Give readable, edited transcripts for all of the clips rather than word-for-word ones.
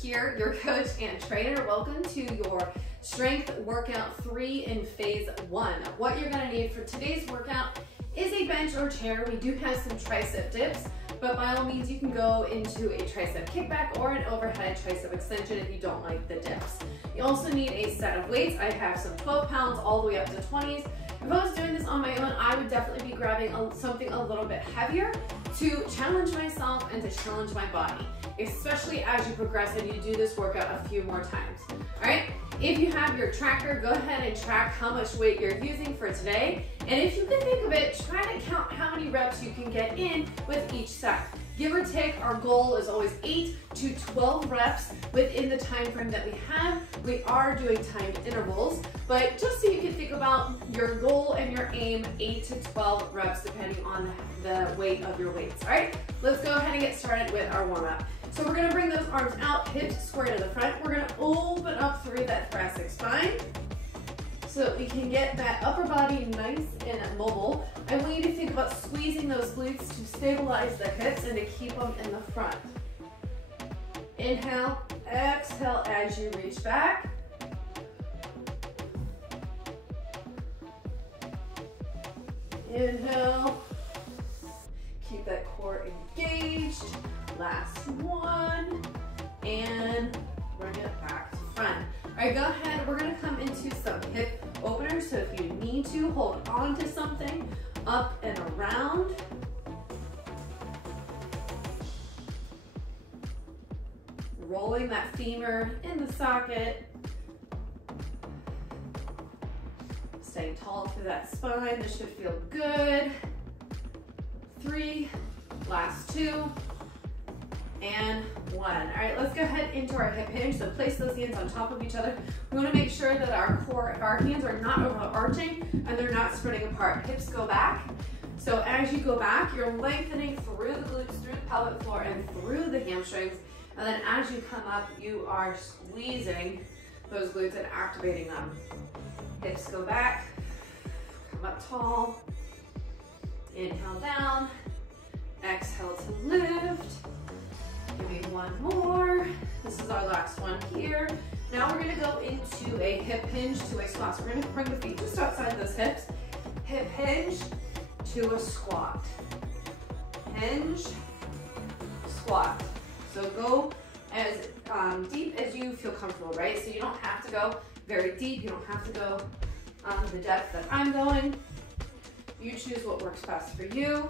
Here, your coach and trainer. Welcome to your strength workout 3 in phase 1. What you're going to need for today's workout is a bench or chair. We do have some tricep dips, but by all means you can go into a tricep kickback or an overhead tricep extension if you don't like the dips. You also need a set of weights. I have some 12 pounds all the way up to 20s. If I was doing this on my own, I would definitely be grabbing something a little bit heavier to challenge myself and to challenge my body, especially as you progress and you do this workout a few more times. All right, if you have your tracker, go ahead and track how much weight you're using for today. And if you can think of it, try to count how many reps you can get in with each set. Give or take, our goal is always 8 to 12 reps within the time frame that we have. We are doing timed intervals, but just so you can think about your goal and your aim, 8 to 12 reps depending on the weight of your weights. All right, let's go ahead and get started with our warm-up. So we're gonna bring those arms out, hips square to the front. We're gonna open up through that thoracic spine so that we can get that upper body nice and mobile. I want you to think about squeezing those glutes to stabilize the hips and to keep them in the front. Inhale, exhale as you reach back. Inhale, keep that core engaged. Last one, and bring it back to front. All right, go ahead, we're gonna come into some hip openers, so if you need to, hold on to something, up and around. Rolling that femur in the socket. Staying tall through that spine, this should feel good. 3, last 2. And 1. All right, let's go ahead into our hip hinge. So place those hands on top of each other. We want to make sure that our hands are not overarching and they're not spreading apart. Hips go back. So as you go back, you're lengthening through the glutes, through the pelvic floor, and through the hamstrings. And then as you come up, you are squeezing those glutes and activating them. Hips go back, come up tall. Inhale down, exhale to lift. Give me one more. This is our last one here. Now we're gonna go into a hip hinge to a squat. So we're gonna bring the feet just outside those hips. Hip hinge to a squat. Hinge, squat. So go as deep as you feel comfortable, right? So you don't have to go very deep. You don't have to go the depth that I'm going. You choose what works best for you.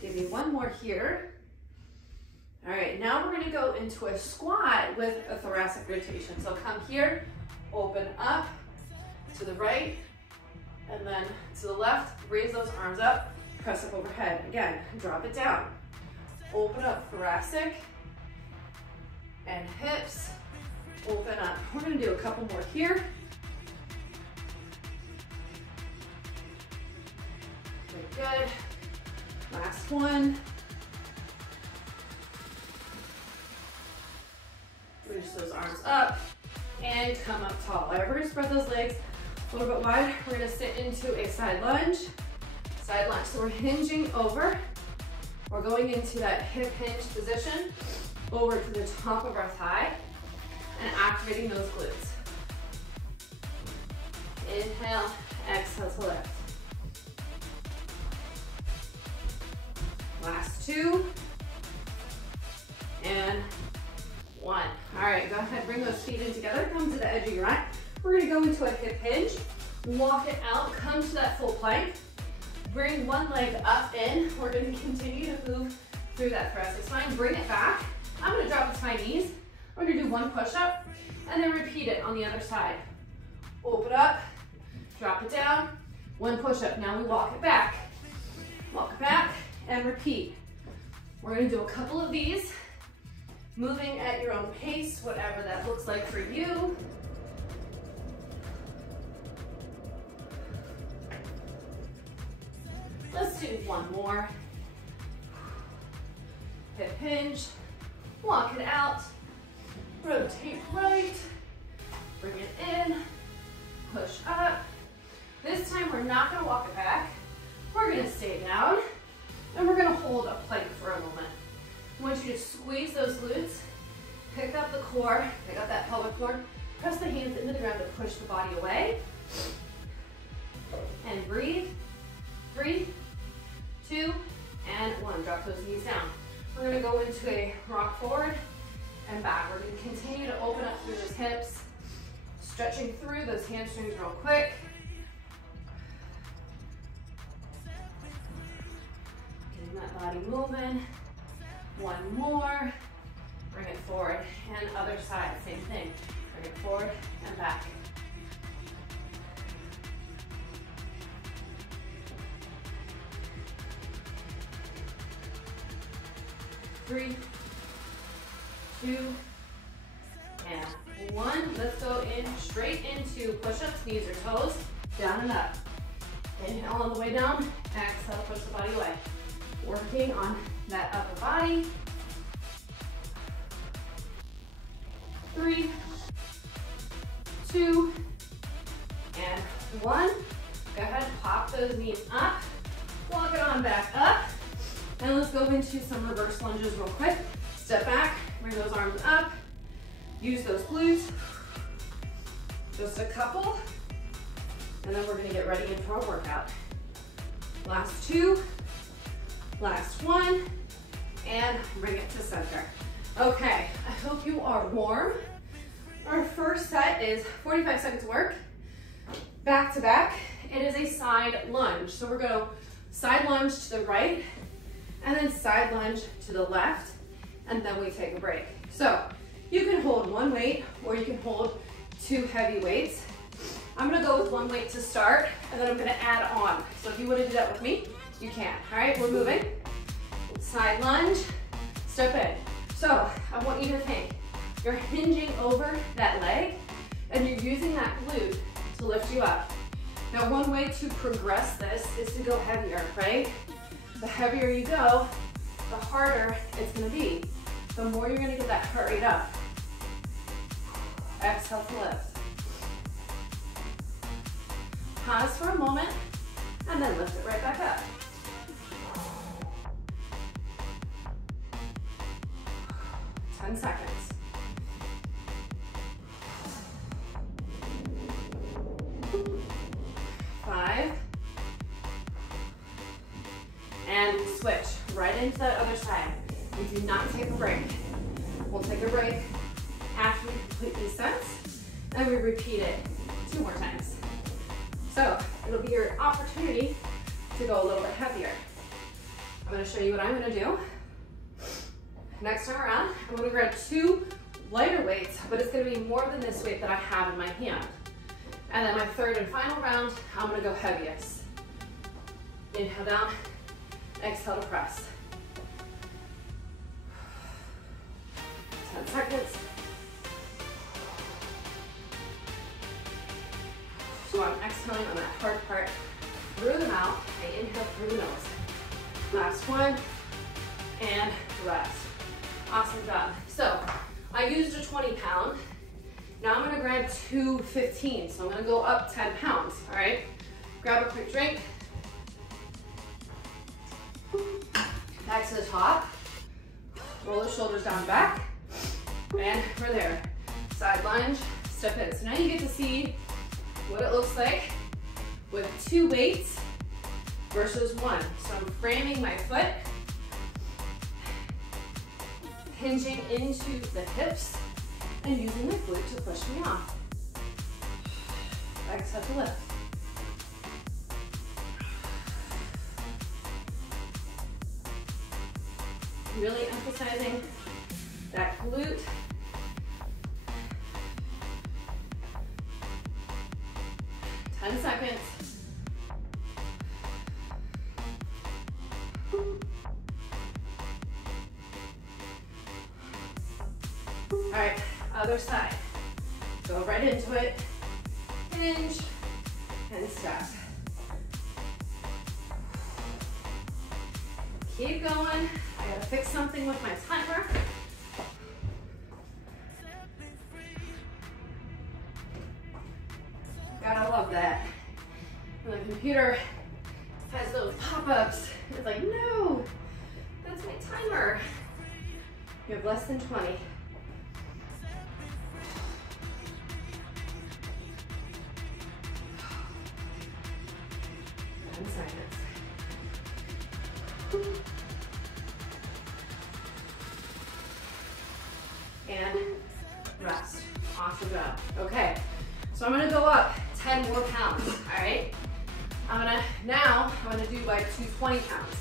Give me one more here. All right, now we're gonna go into a squat with a thoracic rotation. So come here, open up to the right, and then to the left, raise those arms up, press up overhead. Again, drop it down. Open up thoracic and hips, open up. We're gonna do a couple more here. Very good. Last one. Reach those arms up and come up tall. All right, we're gonna spread those legs a little bit wide. We're gonna sit into a side lunge. Side lunge, so we're hinging over. We're going into that hip hinge position, over to the top of our thigh and activating those glutes. Inhale, exhale to lift. Last 2, and 1. All right, go ahead, bring those feet in together, come to the edge of your mat. We're gonna go into a hip hinge, walk it out, come to that full plank, bring one leg up in. We're gonna continue to move through that thoracic spine, bring it back. I'm gonna drop it to my knees. We're gonna do one push-up, and then repeat it on the other side. Open up, drop it down, one push-up. Now we walk it back. Walk it back, and repeat. We're gonna do a couple of these, moving at your own pace, whatever that looks like for you. Let's do one more. Hip hinge, walk it out, rotate right, bring it in, push up. This time we're not gonna walk it back. We're gonna stay down and we're gonna hold a plank for a moment. Squeeze those glutes, pick up the core, pick up that pelvic floor, press the hands into the ground to push the body away. And breathe. 3, 2, and 1. Drop those knees down. We're gonna go into a rock forward and back. We're gonna continue to open up through those hips, stretching through those hamstrings real quick. Getting that body moving. One more. Bring it forward. And other side, same thing. Bring it forward and back. Three, 2, and 1. Let's go in straight into push-ups, knees or toes, down and up. Inhale on the way down, exhale, push the body away. Working on that upper body. 3, 2, and 1. Go ahead, pop those knees up, walk it on back up. And let's go into some reverse lunges real quick. Step back, bring those arms up, use those glutes. Just a couple, and then we're gonna get ready into our workout. Last 2, last 1, and bring it to center. Okay, I hope you are warm. Our first set is 45 seconds work, back to back. It is a side lunge. So we're gonna side lunge to the right, and then side lunge to the left, and then we take a break. So you can hold one weight, or you can hold 2 heavy weights. I'm gonna go with 1 weight to start, and then I'm gonna add on. So if you wanna do that with me, you can. All right, we're moving. Side lunge, step in. So I want you to think, you're hinging over that leg, and you're using that glute to lift you up. Now, one way to progress this is to go heavier, right? The heavier you go, the harder it's gonna be. The more you're gonna get that heart rate up. Exhale to lift. Pause for a moment, and then lift it right back up. Ten seconds. Five. And we switch right into that other side. We do not take a break. We'll take a break after we complete these sets, and we repeat it 2 more times. So it'll be your opportunity to go a little bit heavier. I'm gonna show you what I'm gonna do. Next time around, I'm gonna grab 2 lighter weights, but it's gonna be more than this weight that I have in my hand. And then my third and final round, I'm gonna go heaviest. Inhale down, exhale to press. 10 seconds. So I'm exhaling on that hard part through the mouth. I inhale through the nose. Last one, and rest. Awesome job. So I used a 20 pound. Now I'm gonna grab 2 15s. So I'm gonna go up 10 pounds, all right? Grab a quick drink. Back to the top. Roll the shoulders down back. And we're there. Side lunge, step in. So now you get to see what it looks like with 2 weights versus 1. So I'm framing my foot, hinging into the hips, and using the glute to push me off. Exhale to lift. Really emphasizing that glute. Ten seconds. All right, other side. Go right into it. Hinge and step. Keep going. I gotta fix something with my timer. Gotta love that. When the computer has those pop-ups, it's like, no, that's my timer. You have less than 20. 10 seconds. And rest. Awesome job. Okay, so I'm gonna go up 10 more pounds, all right? I'm gonna do like 220 pounds.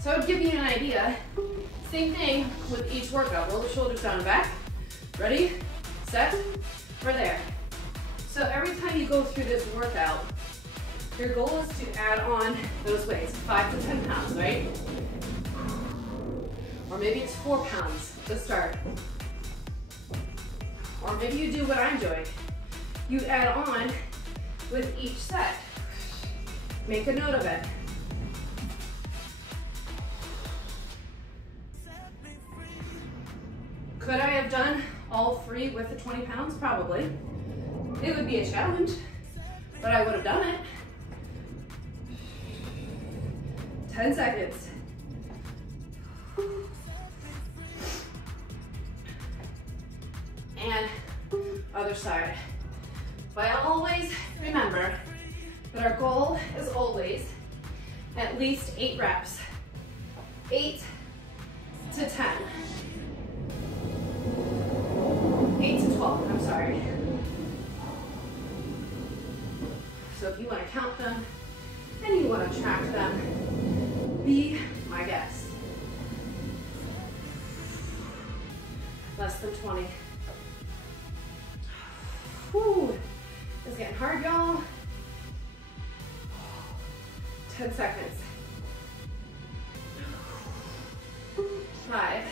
So I would give you an idea. Same thing with each workout. Roll the shoulders down and back. Ready, set, we're there. So every time you go through this workout, your goal is to add on those weights, 5 to 10 pounds, right? Or maybe it's 4 pounds to start. Or maybe you do what I'm doing. You add on with each set. Make a note of it. Could I have done all 3 with the 20 pounds? Probably. It would be a challenge, but I would have done it. 10 seconds. And other side. But always remember that our goal is always at least 8 reps. 8 to 10. 8 to 12, I'm sorry. So if you want to count them and you want to track them, be my guest. Less than 20. Whew. It's getting hard, y'all. 10 seconds. 5.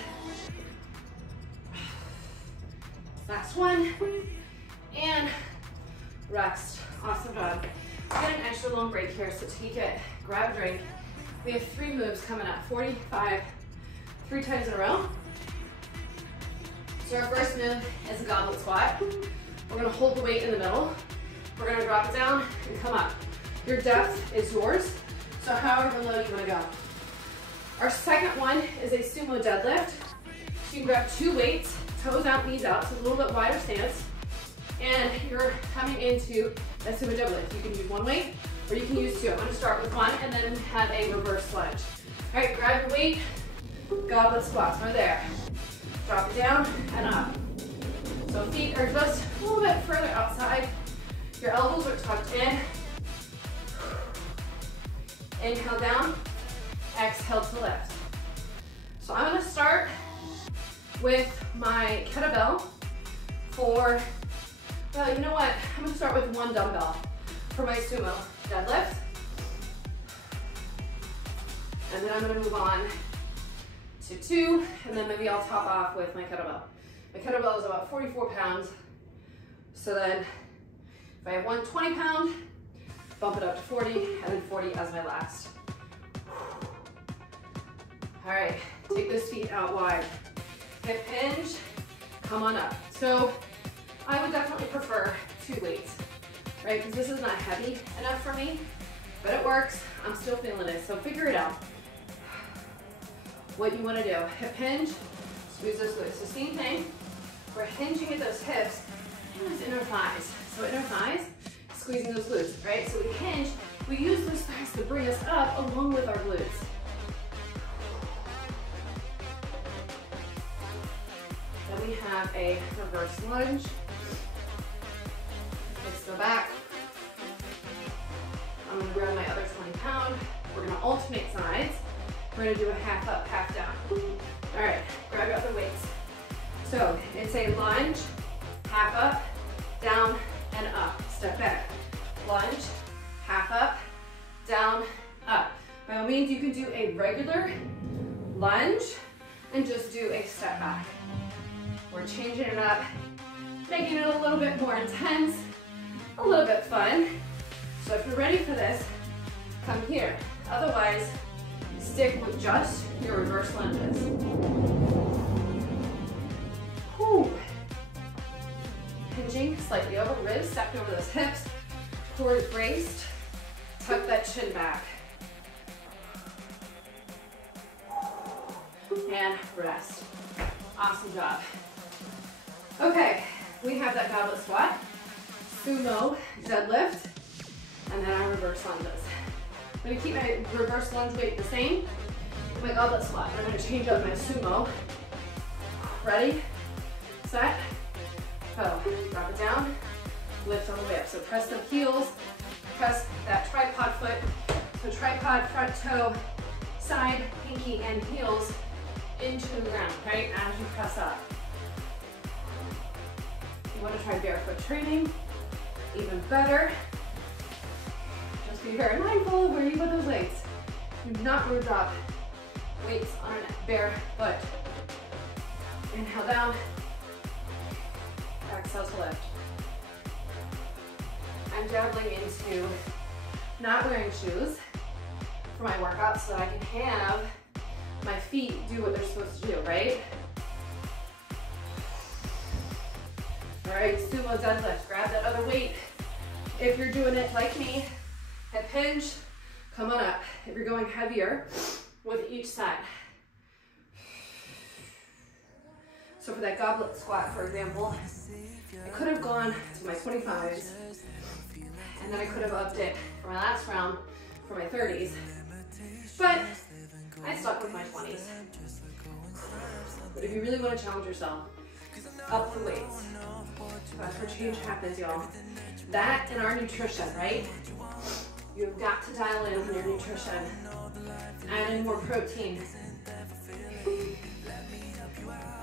Last one. And rest. Awesome job. Get an extra long break here, so take it, grab a drink. We have 3 moves coming up, 45, 3 times in a row. So our first move is a goblet squat. We're gonna hold the weight in the middle. We're gonna drop it down and come up. Your depth is yours, so however low you wanna go. Our second one is a sumo deadlift. So you can grab 2 weights, toes out, knees out, so a little bit wider stance. And you're coming into a sumo deadlift. You can use 1 weight or you can use 2. I'm gonna start with 1 and then have a reverse lunge. All right, grab your weight, goblet squats, right there. Drop it down and up. So feet are just a little bit further outside. Your elbows are tucked in. Inhale down, exhale to lift. So I'm gonna start with my kettlebell for, well, you know what? I'm gonna start with 1 dumbbell for my sumo deadlift. And then I'm gonna move on to 2, and then maybe I'll top off with my kettlebell. My kettlebell is about 44 pounds. So then if I have 1 20-pound, bump it up to 40, and then 40 as my last. All right, take those feet out wide. Hip hinge, come on up. So I would definitely prefer 2 weights, right? Because this is not heavy enough for me, but it works. I'm still feeling it, so figure it out. What you want to do, hip hinge, squeeze those glutes. So same thing, we're hinging at those hips and those inner thighs. So inner thighs, squeezing those glutes, right? So we hinge, we use those thighs to bring us up along with our glutes. Then we have a reverse lunge. Let's go back. I'm gonna grab my other 20-pound. We're gonna alternate sides. We're gonna do a half up, half down. All right, grab your other weights. So it's a lunge, half up, down, and up. Step back. Lunge, half up, down, up. By all means, you can do a regular lunge and just do a step back. We're changing it up, making it a little bit more intense, a little bit fun. So if you're ready for this, come here. Otherwise, stick with just your reverse lunges. Whew. Hinging slightly over ribs, stepping over those hips, core is braced, tuck that chin back. and rest. Awesome job. Okay, we have that goblet squat, sumo deadlift, and then our reverse lunges. I'm gonna keep my reverse lunge weight the same, my goblet squat. I'm gonna change up my sumo. Ready, set, go. Drop it down, lift on the way up. So press the heels, press that tripod foot. So tripod, front toe, side, pinky, and heels into the ground, right, as you press up. You want to try barefoot training, even better. Just be very mindful of where you put those legs. Do not root drop weights on a bare foot. Inhale down, exhale to lift. I'm dabbling into not wearing shoes for my workout so that I can have my feet do what they're supposed to do, right? All right, sumo deadlift. Grab that other weight. If you're doing it like me, hip hinge, come on up. If you're going heavier with each side. So for that goblet squat, for example, I could have gone to my 25s, and then I could have upped it for my last round for my 30s, but I stuck with my 20s. But if you really want to challenge yourself, up the weights. That's where change happens, y'all. That and our nutrition, right? You've got to dial in your nutrition. Add in more protein.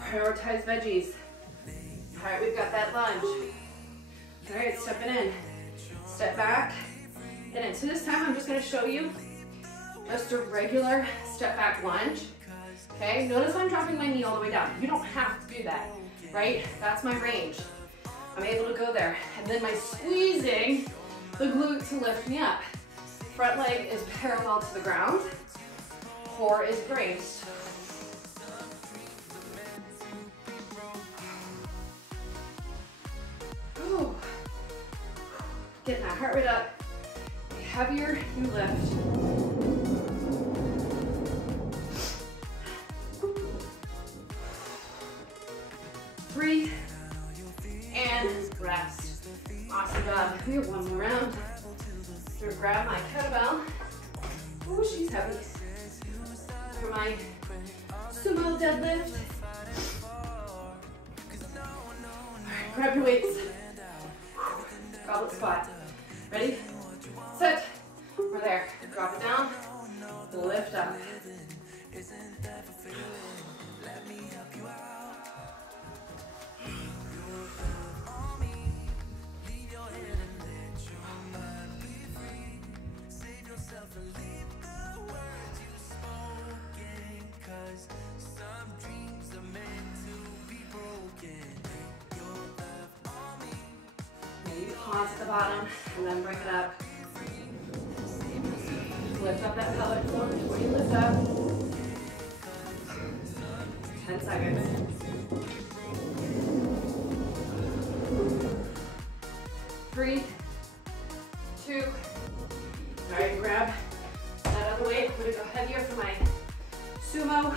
Prioritize veggies. All right, we've got that lunge. All right, stepping in. Step back and in. So this time I'm just going to show you just a regular step back lunge. Okay, notice I'm dropping my knee all the way down. You don't have to do that, right? That's my range. I'm able to go there. And then my squeezing the glute to lift me up. Front leg is parallel to the ground. Core is braced. Ooh. Getting that heart rate up. The heavier you lift, 3, and rest. Awesome job. We have one more round. I'm gonna grab my kettlebell. Oh, she's heavy. For my sumo deadlift. All right, grab your weights. Goblet squat. Ready? Set. We're there. Drop it down. Lift up. Pause at the bottom and then bring it up. Lift up that pelvic floor before you lift up. 10 seconds. 3, 2. All right, grab that other weight. I'm gonna go heavier for my sumo.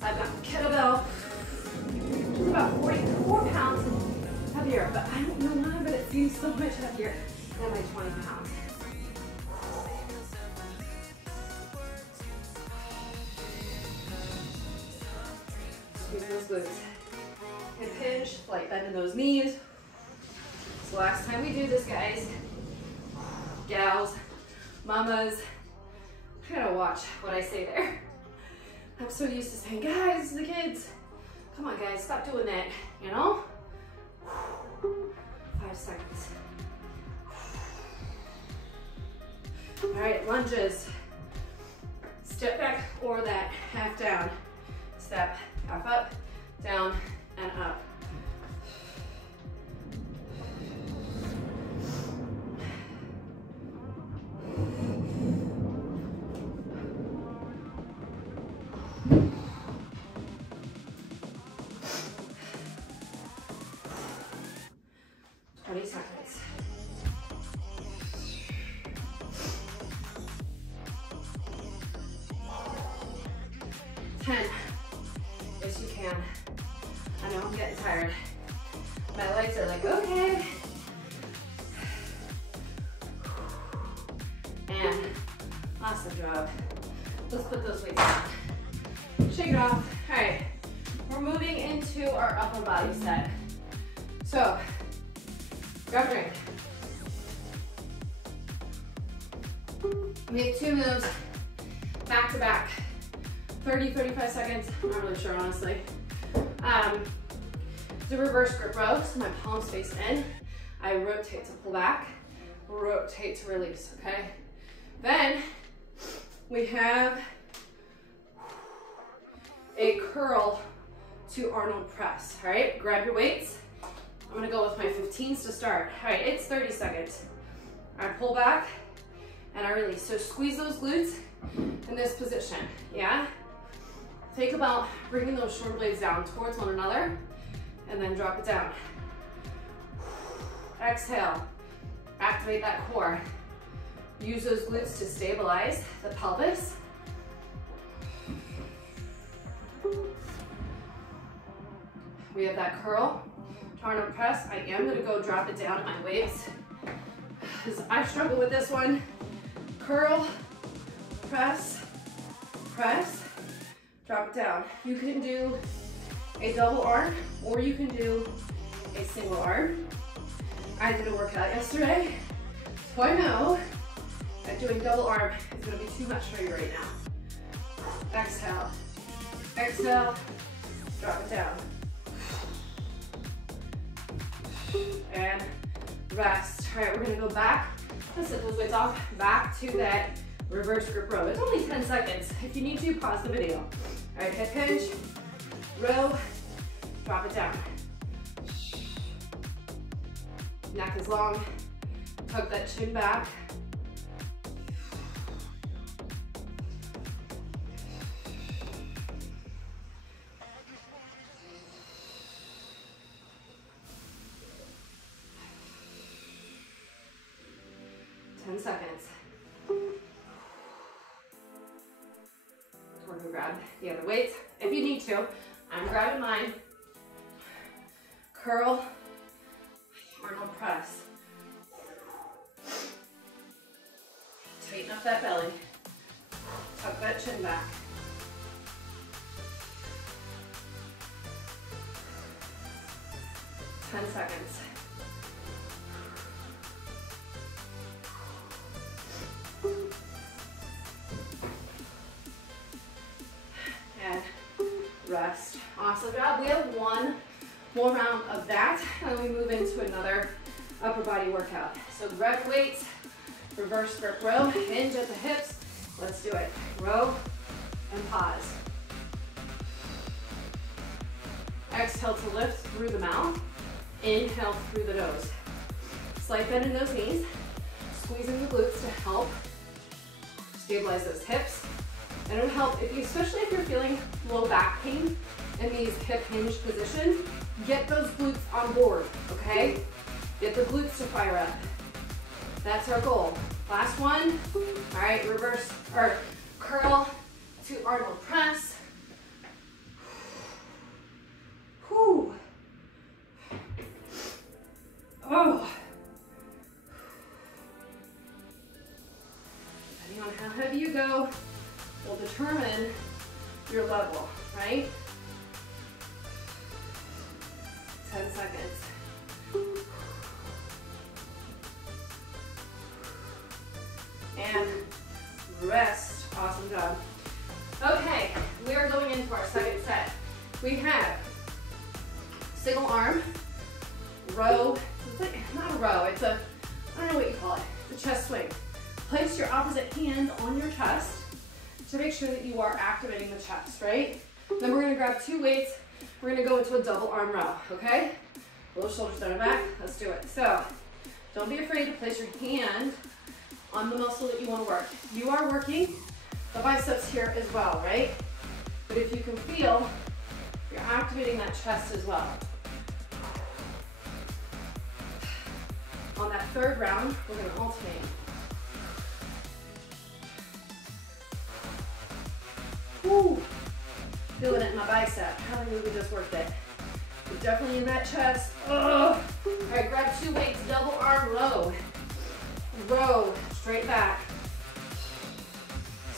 I've got the kettlebell, which is about 44 pounds heavier, but I don't know why, but it seems so much heavier than my 20 pounds. Squeeze those glutes. Hip hinge, light bend in those knees. It's the last time we do this, guys. Gals, mamas, I gotta watch what I say there. I'm so used to saying, guys, the kids. Come on, guys, stop doing that, you know? 5 seconds. All right, lunges. Step back or that half down. Step half up, down, and up. Seconds. 10, And awesome job. Let's put those weights down. Shake it off. All right, we're moving into our upper body set. So, grab a drink. We have 2 moves, back to back, 30, 35 seconds, I'm not really sure honestly. The reverse grip row, so my palms face in. I rotate to pull back, rotate to release, okay? Then we have a curl to Arnold press, all right? Grab your weights. I'm gonna go with my 15s to start. All right, it's 30 seconds. I pull back and I release. So squeeze those glutes in this position, yeah? Think about bringing those shoulder blades down towards one another and then drop it down. Exhale, activate that core. Use those glutes to stabilize the pelvis. We have that curl, Arnold press. I am gonna go drop it down at my weights, because I struggle with this one. Curl, press, press, drop it down. You can do a double arm or you can do a single arm. I did a workout yesterday, so I know that doing double arm is gonna be too much for you right now. Exhale, exhale, drop it down. And rest. All right, we're gonna go back. Let's set those weights off, back to that reverse grip row. It's only 10 seconds. If you need to, pause the video. All right, hip hinge, row, drop it down. Neck is long, tuck that chin back. Seconds. We're gonna grab the other weights if you need to. I'm grabbing mine. Curl, Arnold press. Tighten up that belly. Tuck that chin back. Ten seconds. And rest. Awesome job. We have one more round of that, and we move into another upper body workout. So grab your weights, reverse grip row, hinge at the hips. Let's do it. Row and pause. Exhale to lift through the mouth. Inhale through the nose. Slight bend in those knees. Squeezing the glutes to help stabilize those hips. And it'll help, especially if you're feeling low back pain in these hip hinge positions, get those glutes on board, okay? Get the glutes to fire up. That's our goal. Last one. All right, reverse or curl to Arnold press. Whew. Oh. Depending on how heavy you go will determine your level, right? 10 seconds. And rest. Awesome job. Okay, we are going into our second set. We have single arm, row, it's like, not a row, it's a, I don't know what you call it, it's a chest swing. Place your opposite hand on your chest to make sure that you are activating the chest, right? Then we're gonna grab two weights, we're gonna go into a double arm row, okay? Little shoulders down and back, let's do it. So, don't be afraid to place your hand on the muscle that you wanna work. You are working the biceps here as well, right? But if you can feel, you're activating that chest as well. On that third round, we're gonna alternate. Woo! Feeling it in my bicep. How many we just worked it? But definitely in that chest. Ugh. All right, grab two weights, double arm row. Row, straight back.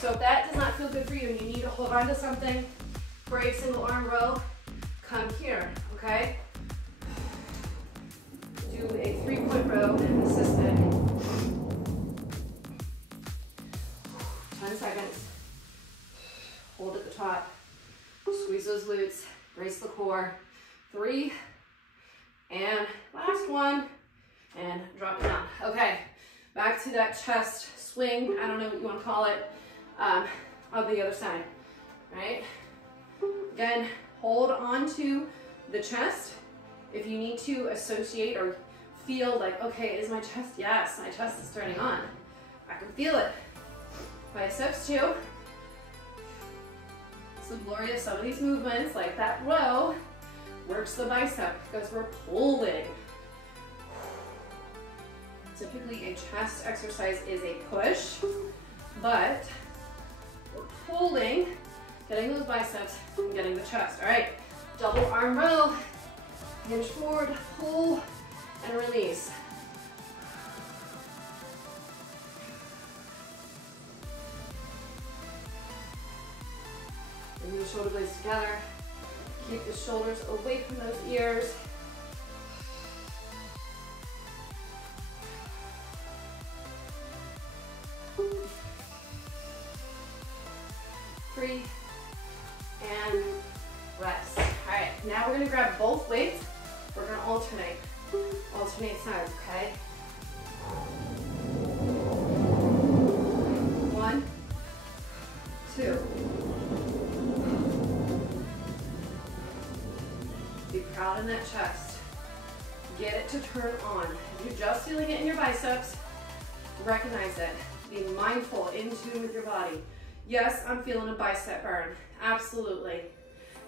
So if that does not feel good for you and you need to hold on to something for a single arm row, come here, okay? Do a 3-point row assisted. 10 seconds. Hold at the top. Squeeze those glutes. Brace the core. 3. And last one. And drop it down. Okay. Back to that chest swing. I don't know what you want to call it. On the other side. Right? Again, hold on to the chest. If you need to associate or feel like, okay, is my chest? Yes, my chest is turning on. I can feel it. Biceps too. So the glory of some of these movements, like that row, works the bicep because we're pulling. Typically a chest exercise is a push, but we're pulling, getting those biceps and getting the chest. All right, double arm row, hinge forward, pull, and release. Bring the shoulder blades together. Keep the shoulders away from those ears. Breathe and rest. All right, now we're gonna grab both weights. We're gonna alternate sides, okay? 1, 2. Be proud in that chest. Get it to turn on. If you're just feeling it in your biceps, recognize it. Be mindful, in tune with your body. Yes, I'm feeling a bicep burn. Absolutely.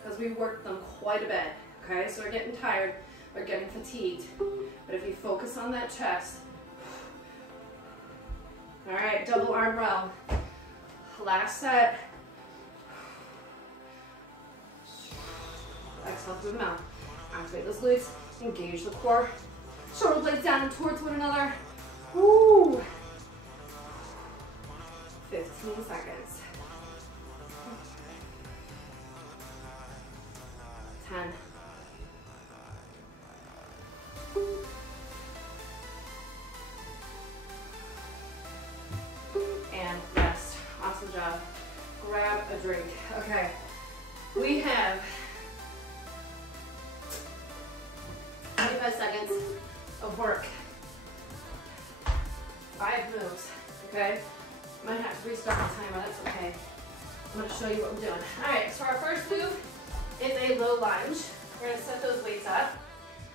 Because we worked them quite a bit. Okay, so we're getting tired, we're getting fatigued. But if you focus on that chest. All right, double arm row. Last set. Exhale through the mouth. Activate those glutes, engage the core. Shoulder blades down and towards one another. Woo! 15 seconds. 10. And rest. Awesome job. Grab a drink. Okay. We have 25 seconds of work. 5 moves. Okay? I might have to restart the timer, that's okay. I'm gonna show you what we're doing. All right, so our first move is a low lunge. We're gonna set those weights up.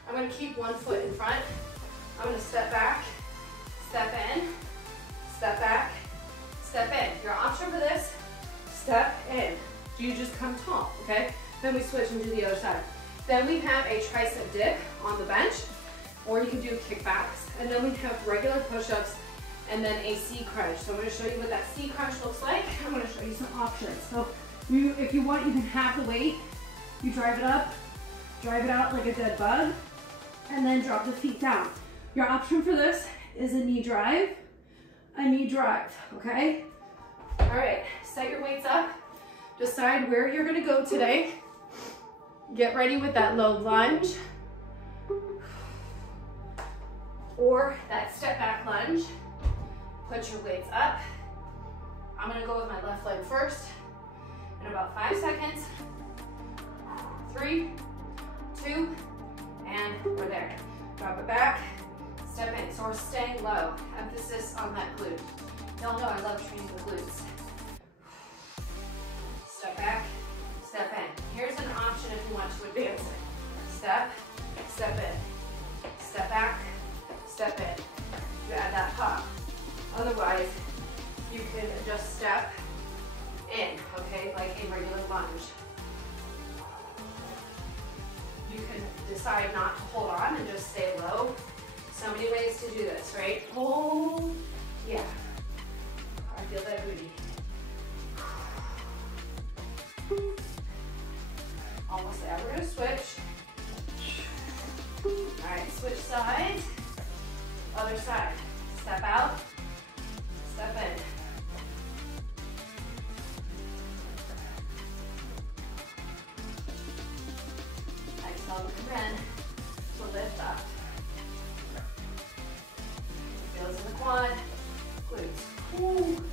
I'm gonna keep one foot in front. I'm gonna step back, step in, step back, step in. Your option for this, step in. You just come tall, okay? Then we switch and do the other side. Then we have a tricep dip on the bench, or you can do kickbacks. And then we have regular push-ups and then a C crunch. So I'm gonna show you what that C crunch looks like. I'm gonna show you some options. So if you want, you can have the weight, you drive it up, drive it out like a dead bug, and then drop the feet down. Your option for this is a knee drive, okay? All right, set your weights up. Decide where you're gonna go today. Get ready with that low lunge or that step back lunge. Put your weights up. I'm gonna go with my left leg first. In about 5 seconds. 3, 2, and we're there. Drop it back, step in. So we're staying low. Emphasis on that glute. Y'all know I love training the glutes. Step back, step in. Here's an option if you want to advance it. Step, step in. Step back, step in. You add that pop. Otherwise, you can just step in, okay, like a regular lunge. You can decide not to hold on and just stay low. So many ways to do this, right? Hold, yeah. I feel that booty. Almost there. We're gonna switch. All right, switch sides. Other side. Step out. Step in. again to lift up. Feels in the quad, glutes. Ooh.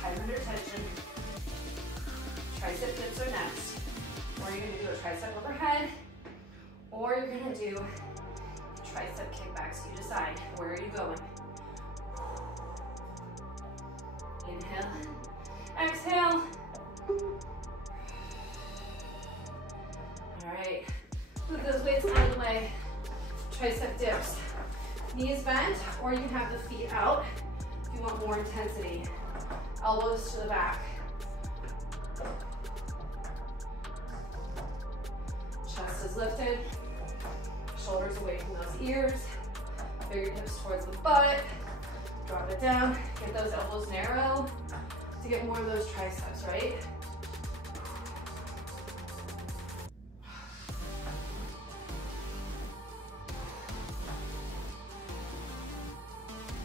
Tight under tension. Tricep dips are next. Or you're gonna do a tricep overhead, or you're gonna do tricep kickbacks. You decide, where are you going? Inhale, exhale. All right, move those weights out of the way. Tricep dips. Knees bent, or you can have the feet out if you want more intensity. Elbows to the back. Chest is lifted. Shoulders away from those ears. Fingertips towards the butt. Drop it down. Get those elbows narrow to get more of those triceps, right?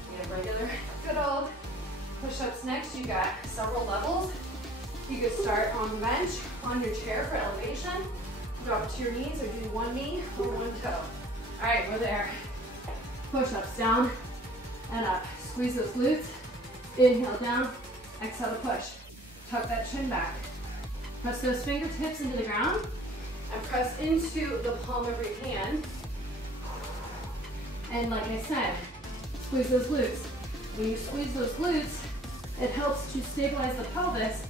We have regular, good old push-ups next. You got several levels. You could start on the bench, on your chair for elevation. Drop to your knees or do one knee or one toe. All right, we're there. Push-ups down and up. Squeeze those glutes. Inhale down, exhale to push. Tuck that chin back. Press those fingertips into the ground and press into the palm of your hand. And like I said, squeeze those glutes. When you squeeze those glutes, it helps to stabilize the pelvis,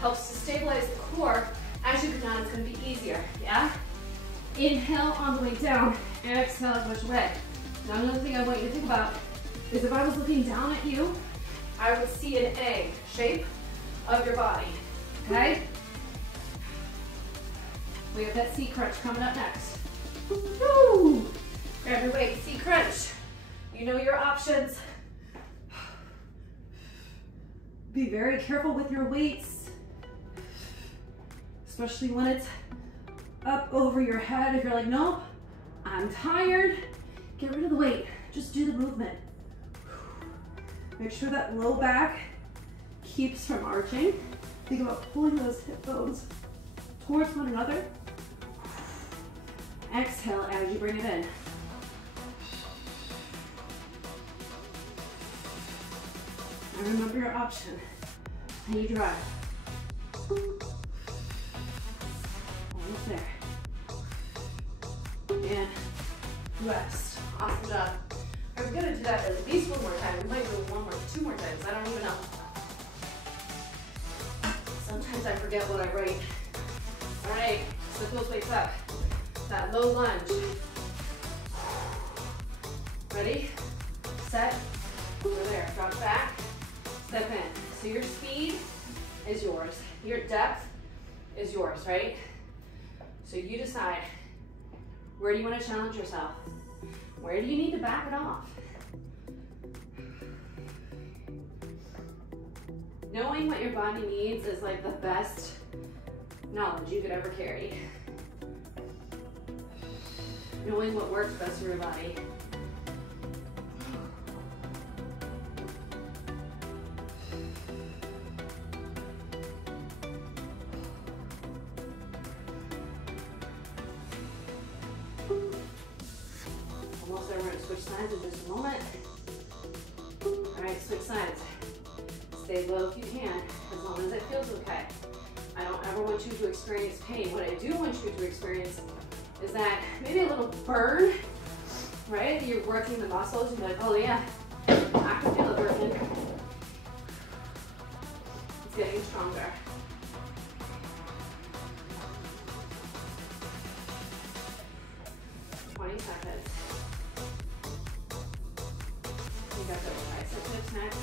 helps to stabilize the core. As you come down, it's gonna be easier, yeah? Inhale on the way down, exhale, push away. Now another thing I want you to think about is if I was looking down at you, I would see an A shape of your body, okay? We have that C crunch coming up next. Woo! Grab your weight, C crunch. You know your options. Be very careful with your weights, especially when it's up over your head. If you're like, nope, I'm tired, get rid of the weight. Just do the movement. Make sure that low back keeps from arching. Think about pulling those hip bones towards one another. Exhale as you bring it in. And remember your option. And you drive. Almost there. And rest. Awesome job. We're gonna do that at least one more time. We might do it two more times. I don't even know. Sometimes I forget what I write. All right, lift those weights up. That low lunge. Ready, set, over there. Drop back, step in. So your speed is yours. Your depth is yours, right? So you decide, where do you want to challenge yourself? Where do you need to back it off? Knowing what your body needs is like the best knowledge you could ever carry. Knowing what works best for your body. Almost there, we're gonna switch sides in just a moment. All right, switch sides. Stay low if you can, as long as it feels okay. I don't ever want you to experience pain. What I do want you to experience is that maybe a little burn, right? You're working the muscles, you're like, oh yeah, I can feel it working. It's getting stronger. Seconds. You got the tricep dips next.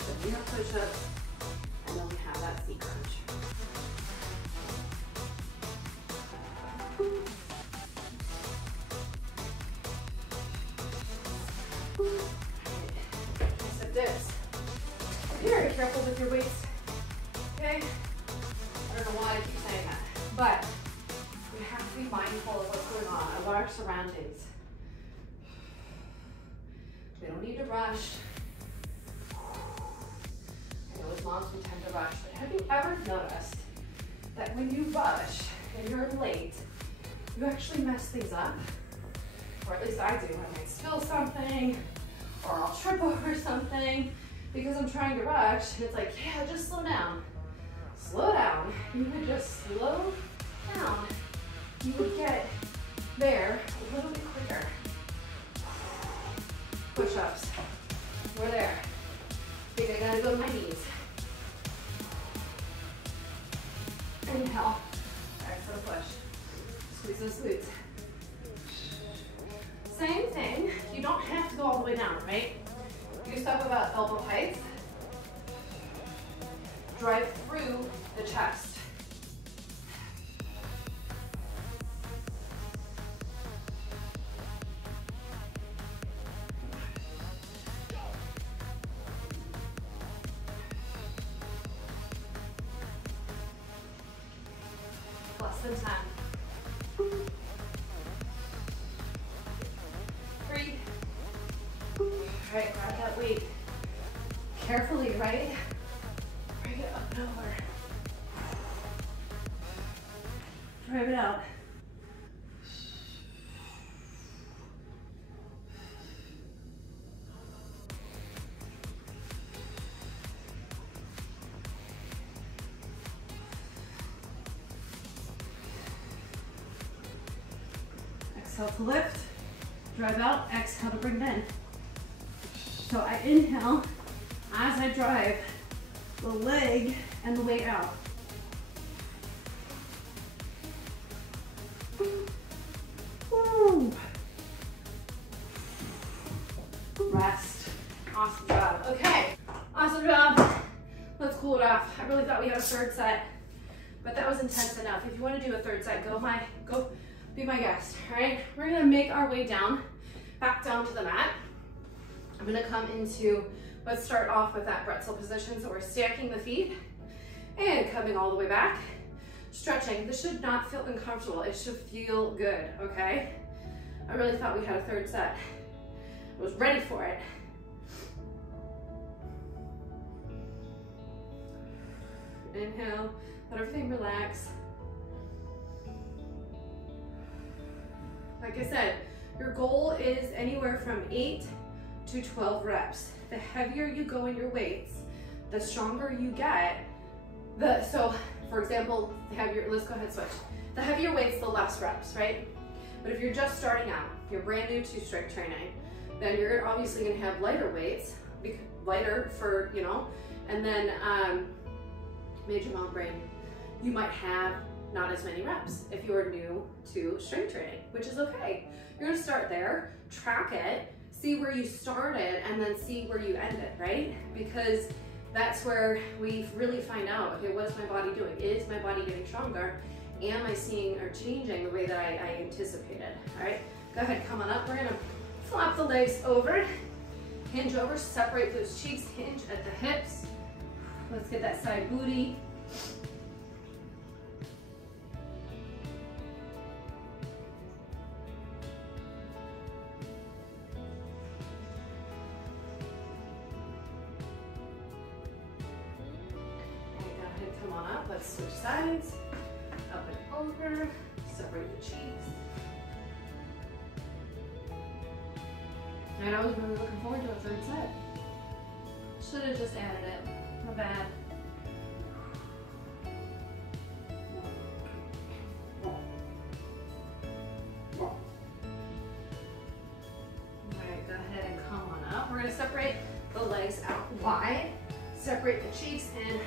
So we have push-ups, and then we have that C crunch. Tricep dips. Be very careful with your weights, okay? I don't know why I keep saying that, but we have to be mindful of what's going on, of our surroundings. We don't need to rush. I know as moms we tend to rush, but have you ever noticed that when you rush, and you're late, you actually mess things up, or at least I do. I might spill something, or I'll trip over something because I'm trying to rush. It's like, yeah, just slow down. Slow down. You would just slow down. You would get there a little bit quicker. Push-ups. We're there. I think I gotta go to my knees. Inhale. Exhale, push. Squeeze those glutes. Same thing. You don't have to go all the way down, right? Do stuff about elbow height. Drive through the chest. Less than 10. 3. All right, grab that weight. Carefully, right? Bring it up and over. Drive it out. Exhale to lift, drive out, exhale to bring it in. So I inhale as I drive the leg and the weight out. Woo. Rest. Awesome job. Okay, awesome job. Let's cool it off. I really thought we had a third set, but that was intense enough. If you want to do a third set, go be my guest. All right, we're gonna make our way down, back down to the mat. I'm gonna come into, let's start off with that pretzel position. So we're stacking the feet and coming all the way back, stretching. This should not feel uncomfortable. It should feel good, okay? I really thought we had a third set. I was ready for it. Inhale, let everything relax. Like I said, your goal is anywhere from 8 to 12 reps. The heavier you go in your weights, the stronger you get. So for example, let's go ahead and switch. The heavier weights, the less reps, right? But if you're just starting out, you're brand new to strength training, then you're obviously gonna have lighter weights, lighter for, you know, and then major mountain brain, you might have not as many reps if you're new to strength training, which is okay. You're gonna start there, track it, see where you started, and then see where you ended, right? Because that's where we really find out, okay, what's my body doing? Is my body getting stronger? Am I seeing or changing the way that I anticipated? All right, go ahead, come on up. We're gonna flop the legs over, hinge over, separate those cheeks, hinge at the hips. Let's get that side booty. Let's switch sides, up and over, separate the cheeks. And I was really looking forward to a third set. Should have just added it, not bad. Alright, go ahead and come on up. We're gonna separate the legs out wide, separate the cheeks and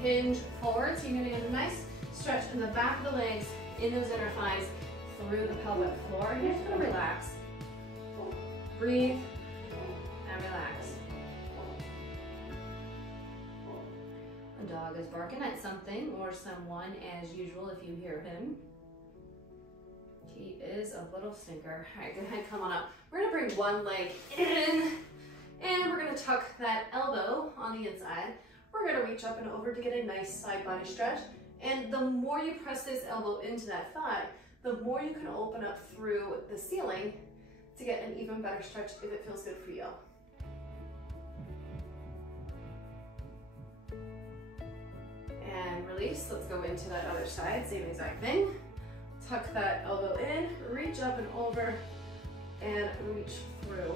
hinge forward, so you're gonna get a nice stretch in the back of the legs, in those inner thighs, through the pelvic floor. And you're just gonna relax. Breathe and relax. The dog is barking at something or someone as usual if you hear him. He is a little stinker. All right, go ahead, come on up. We're gonna bring one leg in and we're gonna tuck that elbow on the inside. We're gonna reach up and over to get a nice side body stretch. And the more you press this elbow into that thigh, the more you can open up through the ceiling to get an even better stretch if it feels good for you. And release. Let's go into that other side, same exact thing. Tuck that elbow in, reach up and over, and reach through.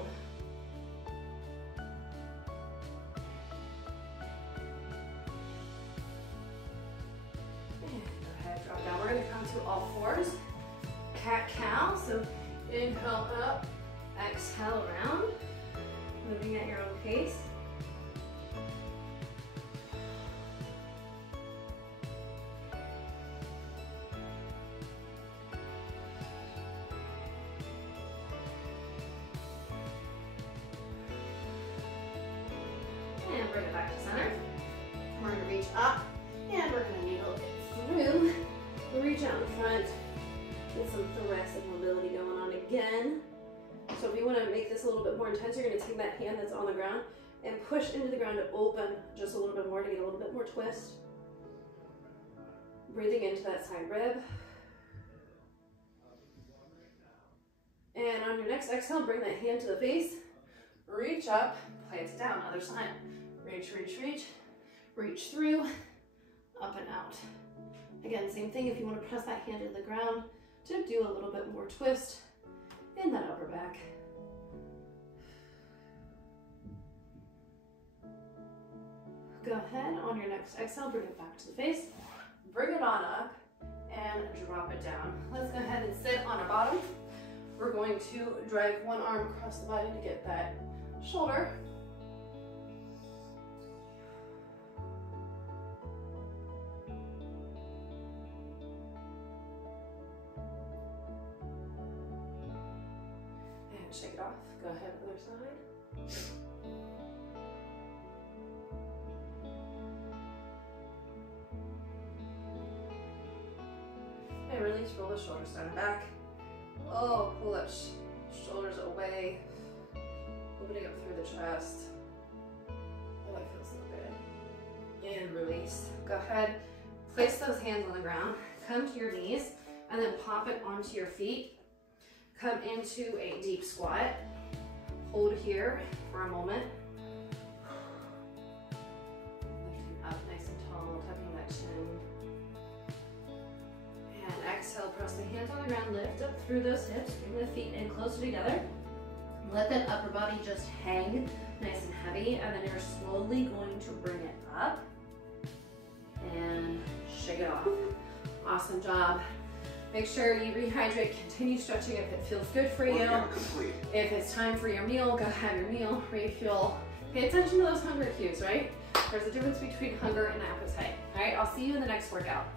And go ahead, drop down. We're gonna come to all fours. Cat-cow, so inhale up, exhale around, moving at your own pace. And bring it back to center. We're gonna reach up, and we're gonna needle it through. Reach out in front. Get some thoracic mobility going on again. So if you want to make this a little bit more intense, you're going to take that hand that's on the ground and push into the ground to open just a little bit more to get a little bit more twist. Breathing into that side rib. And on your next exhale, bring that hand to the face. Reach up, plant it down, other side. Reach, reach, reach. Reach through, up and out. Again, same thing if you want to press that hand into the ground to do a little bit more twist in that upper back. Go ahead, on your next exhale, bring it back to the face. Bring it on up and drop it down. Let's go ahead and sit on our bottom. We're going to drag one arm across the body to get that shoulder. Shake it off. Go ahead, other side. And release, roll the shoulders down and back. Oh, pull that shoulders away. Opening up through the chest. Oh, that feels so good. And release. Go ahead, place those hands on the ground. Come to your knees and then pop it onto your feet. Come into a deep squat. Hold here for a moment. Lifting up nice and tall, tucking that chin. And exhale, press the hands on the ground, lift up through those hips, bring the feet in closer together. Let that upper body just hang nice and heavy, and then you're slowly going to bring it up and shake it off. Awesome job. Make sure you rehydrate, continue stretching if it feels good for you. If it's time for your meal, go have your meal, refuel. Pay attention to those hunger cues, right? There's a difference between hunger and appetite. All right, I'll see you in the next workout.